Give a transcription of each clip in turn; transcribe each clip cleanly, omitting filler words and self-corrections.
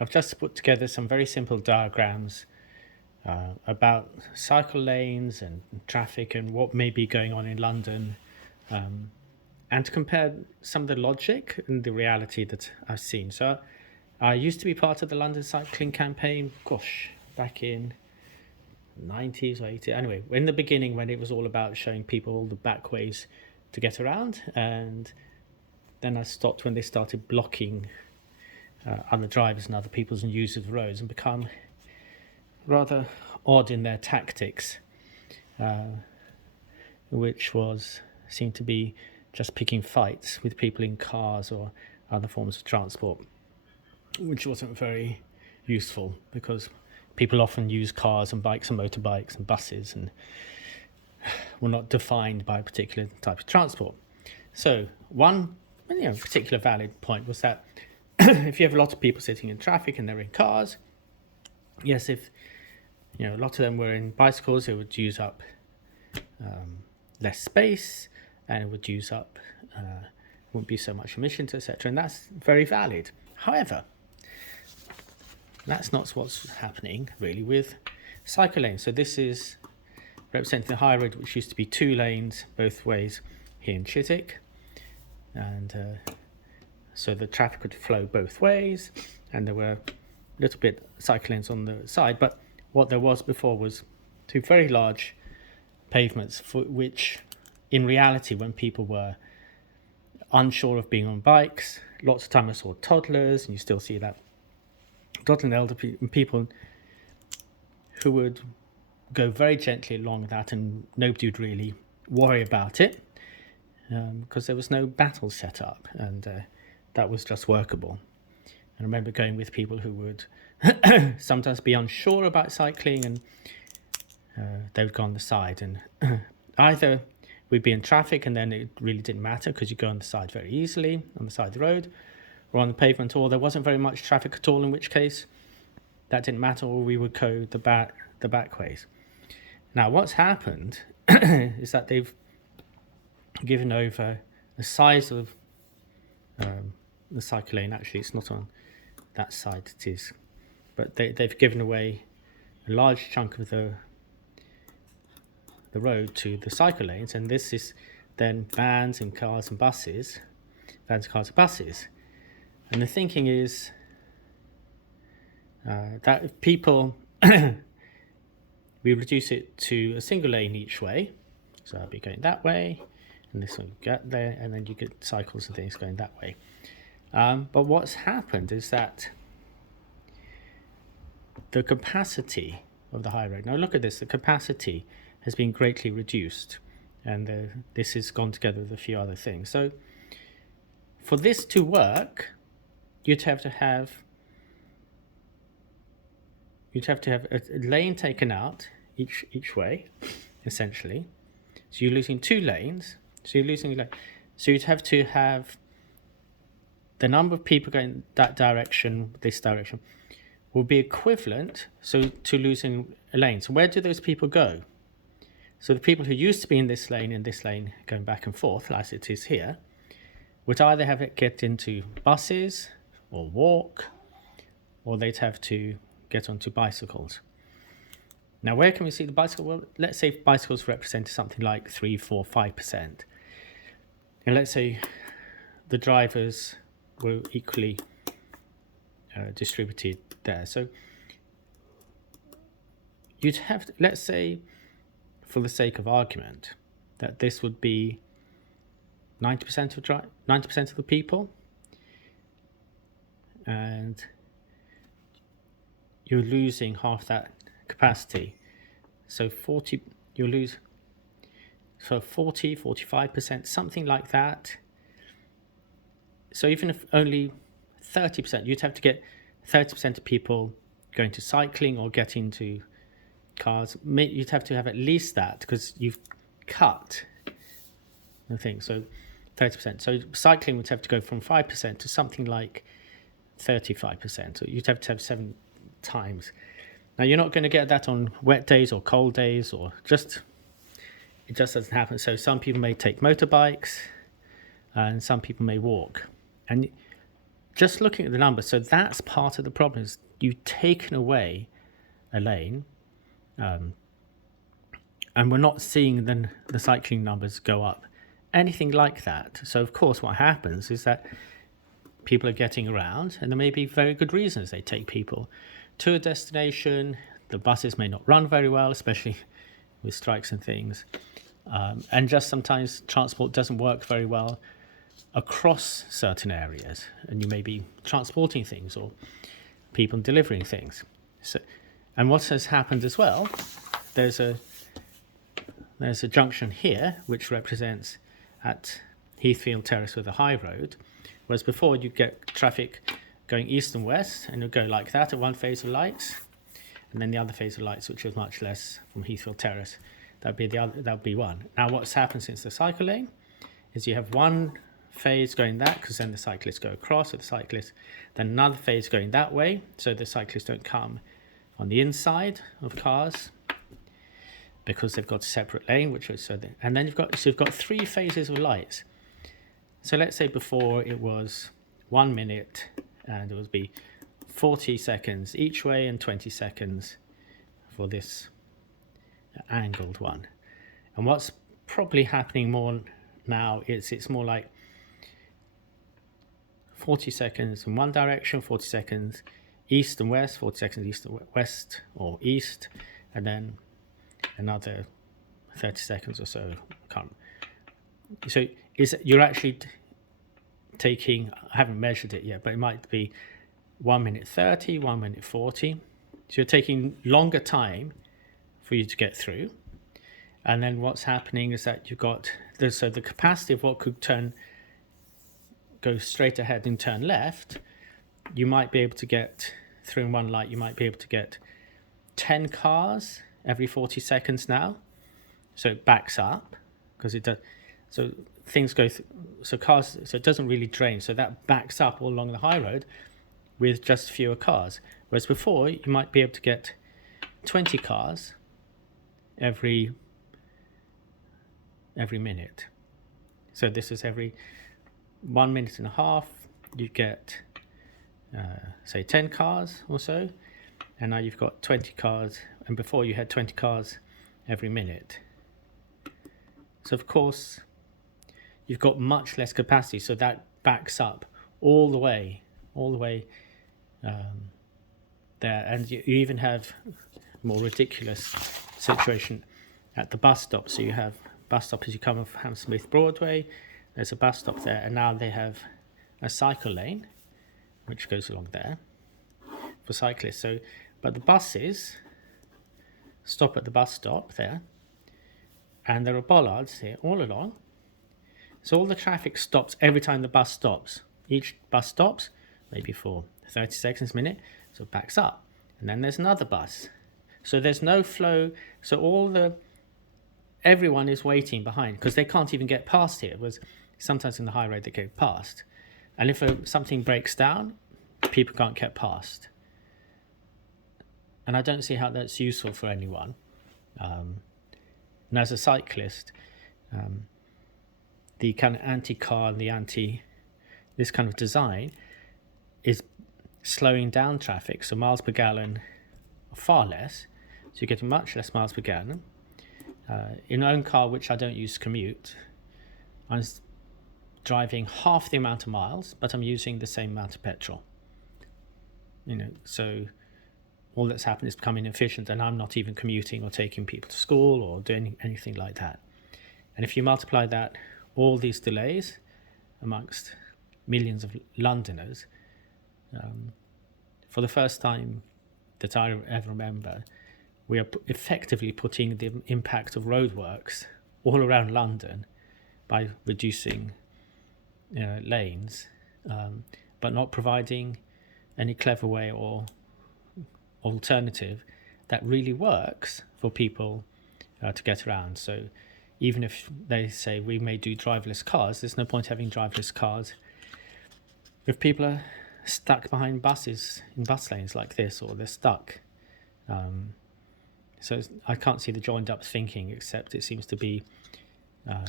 I've just put together some very simple diagrams about cycle lanes and traffic and what may be going on in London, and to compare some of the logic and the reality that I've seen. So I used to be part of the London cycling campaign, back in 90s or 80s. Anyway, in the beginning when it was all about showing people all the back ways to get around, and then I stopped when they started blocking other drivers and other people's and users of roads, and become rather odd in their tactics, which seemed to be just picking fights with people in cars or other forms of transport, which wasn't very useful because people often use cars and bikes and motorbikes and buses and were not defined by a particular type of transport. So one particular valid point was that if you have a lot of people sitting in traffic and they're in cars, yes, if a lot of them were in bicycles, it would use up less space, and it would use up wouldn't be so much emissions, etc. And that's very valid. However, that's not what's happening really with cycle lanes. So this is representing the high road, which used to be 2 lanes both ways here in Chiswick, and so the traffic would flow both ways, and there were a little bit cycle lanes on the side. But what there was before was 2 very large pavements, for which in reality, when people were unsure of being on bikes, lots of time I saw toddlers, and you still see that, toddlers and elder people who would go very gently along that, and nobody would really worry about it because there was no battle set up, and that was just workable. And I remember going with people who would sometimes be unsure about cycling, and they would go on the side, and either we'd be in traffic and then it really didn't matter because you go on the side very easily, on the side of the road, or on the pavement, or there wasn't very much traffic at all, in which case that didn't matter, or we would go the back ways. Now what's happened is that they've given over the size of the cycle lane. Actually, it's not on that side, it is, but they've given away a large chunk of the road to the cycle lanes, and this is then vans and cars and buses, and the thinking is that if people we reduce it to a single lane each way, so I'll be going that way, and this will get there, and then you get cycles and things going that way. But what's happened is that the capacity of the high road, now look at this, the capacity has been greatly reduced, and this has gone together with a few other things. So for this to work, you'd have to have a lane taken out each way, essentially. So you're losing 2 lanes. So you'd have to have the number of people going that direction, this direction, will be equivalent to losing a lane. So where do those people go? So the people who used to be in this lane going back and forth, as it is here, would either have it get into buses or walk, or they'd have to get onto bicycles. Now, where can we see the bicycle? Well, let's say bicycles represent something like 3, 4, 5%. And let's say the drivers were equally distributed there. So you'd have to, let's say, for the sake of argument, that this would be 90% of the people, and you're losing half that capacity. So 45%, something like that. So even if only 30%, you'd have to get 30% of people going to cycling or getting to cars. You'd have to have at least that, because you've cut the thing. So 30%. So cycling would have to go from 5% to something like 35%. So you'd have to have 7 times. Now you're not going to get that on wet days or cold days, or it just doesn't happen. So some people may take motorbikes, and some people may walk. And just looking at the numbers, so that's part of the problem, is you've taken away a lane, and we're not seeing the cycling numbers go up, anything like that. So of course what happens is that people are getting around, and there may be very good reasons they take people to a destination. The buses may not run very well, especially with strikes and things, and just sometimes transport doesn't work very well across certain areas, and you may be transporting things or people delivering things. So, and what has happened as well, there's a junction here which represents at Heathfield Terrace with a high road, whereas before you'd get traffic going east and west, and it'd go like that at one phase of lights, and then the other phase of lights, which was much less, from Heathfield Terrace, that'd be one. Now what's happened since the cycle lane is you have one phase going that, because then the cyclists go across with the cyclists, then another phase going that way, so the cyclists don't come on the inside of cars because they've got a separate lane, and then you've got 3 phases of lights. So let's say before it was 1 minute, and it would be 40 seconds each way and 20 seconds for this angled one. And what's probably happening more now is it's more like 40 seconds in one direction, 40 seconds east and west, 40 seconds east and west or east, and then another 30 seconds or so. So you're actually taking, I haven't measured it yet, but it might be 1 minute 30, 1 minute 40. So you're taking longer time for you to get through. And then what's happening is that you've got, so the capacity of what could go straight ahead and turn left, you might be able to get through in one light, you might be able to get 10 cars every 40 seconds now. So it backs up because it does. So things go, so it doesn't really drain. So that backs up all along the high road with just fewer cars. Whereas before, you might be able to get 20 cars every minute. So this is every 1 minute and a half, you get, say, 10 cars or so, and now you've got 20 cars, and before you had 20 cars every minute. So of course, you've got much less capacity, so that backs up all the way there, and you even have a more ridiculous situation at the bus stop. So you have bus stop as you come off Hammersmith Broadway, there's a bus stop there, and now they have a cycle lane which goes along there for cyclists. So, but the buses stop at the bus stop there, and there are bollards here all along. So all the traffic stops every time the bus stops. Each bus stops, maybe for 30 seconds, a minute, so it backs up. And then there's another bus. So there's no flow. So everyone is waiting behind because they can't even get past here. It was sometimes in the high road they go past. And if something breaks down, people can't get past. And I don't see how that's useful for anyone. And as a cyclist, the kind of anti-car and this kind of design is slowing down traffic. So miles per gallon are far less. So you're getting much less miles per gallon. In my own car, which I don't use to commute, I'm driving half the amount of miles, but I'm using the same amount of petrol. So all that's happened is becoming efficient, and I'm not even commuting or taking people to school or doing anything like that. And if you multiply that, all these delays amongst millions of Londoners, for the first time that I ever remember, we are effectively putting the impact of roadworks all around London by reducing lanes, but not providing any clever way or alternative that really works for people to get around. So even if they say we may do driverless cars, there's no point having driverless cars if people are stuck behind buses in bus lanes like this, or they're stuck. So I can't see the joined up thinking, except it seems to be a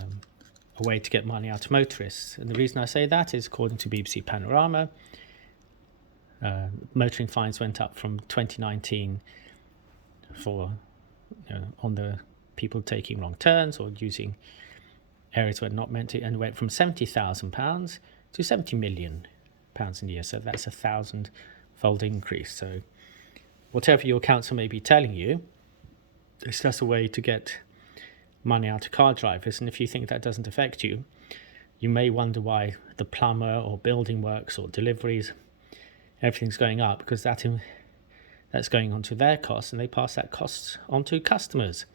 way to get money out of motorists. And the reason I say that is, according to BBC Panorama, Motoring fines went up from 2019 for on the people taking wrong turns or using areas where not meant to, and went from £70,000 to £70 million in a year. So that's 1,000-fold increase. So whatever your council may be telling you, it's just a way to get money out of car drivers. And if you think that doesn't affect you, you may wonder why the plumber or building works or deliveries, everything's going up, because that's going onto their costs, and they pass that cost on to customers,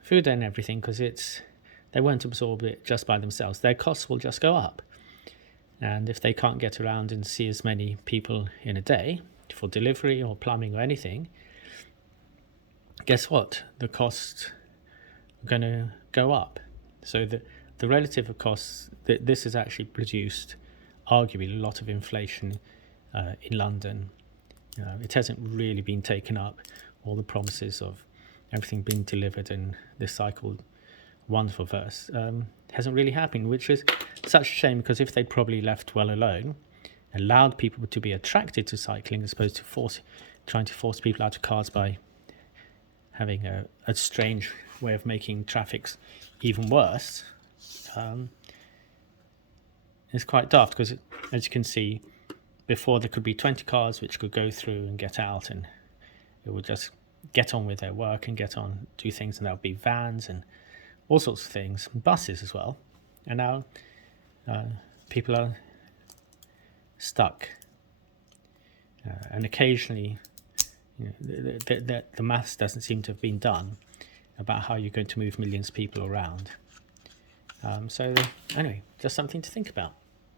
food and everything, because they won't absorb it just by themselves. Their costs will just go up. And if they can't get around and see as many people in a day for delivery or plumbing or anything, guess what? The costs are going to go up. So the relative costs, this has actually produced arguably a lot of inflation in London. It hasn't really been taken up, all the promises of everything being delivered in this cycle, wonderful verse, hasn't really happened, which is such a shame, because if they'd probably left well alone, allowed people to be attracted to cycling as opposed to trying to force people out of cars by having a strange way of making traffic even worse, it's quite daft, because as you can see, before there could be 20 cars which could go through and get out, and it would just get on with their work and get on, do things, and there would be vans and all sorts of things, buses as well. And now people are stuck. And occasionally, the maths doesn't seem to have been done about how you're going to move millions of people around. So anyway, just something to think about.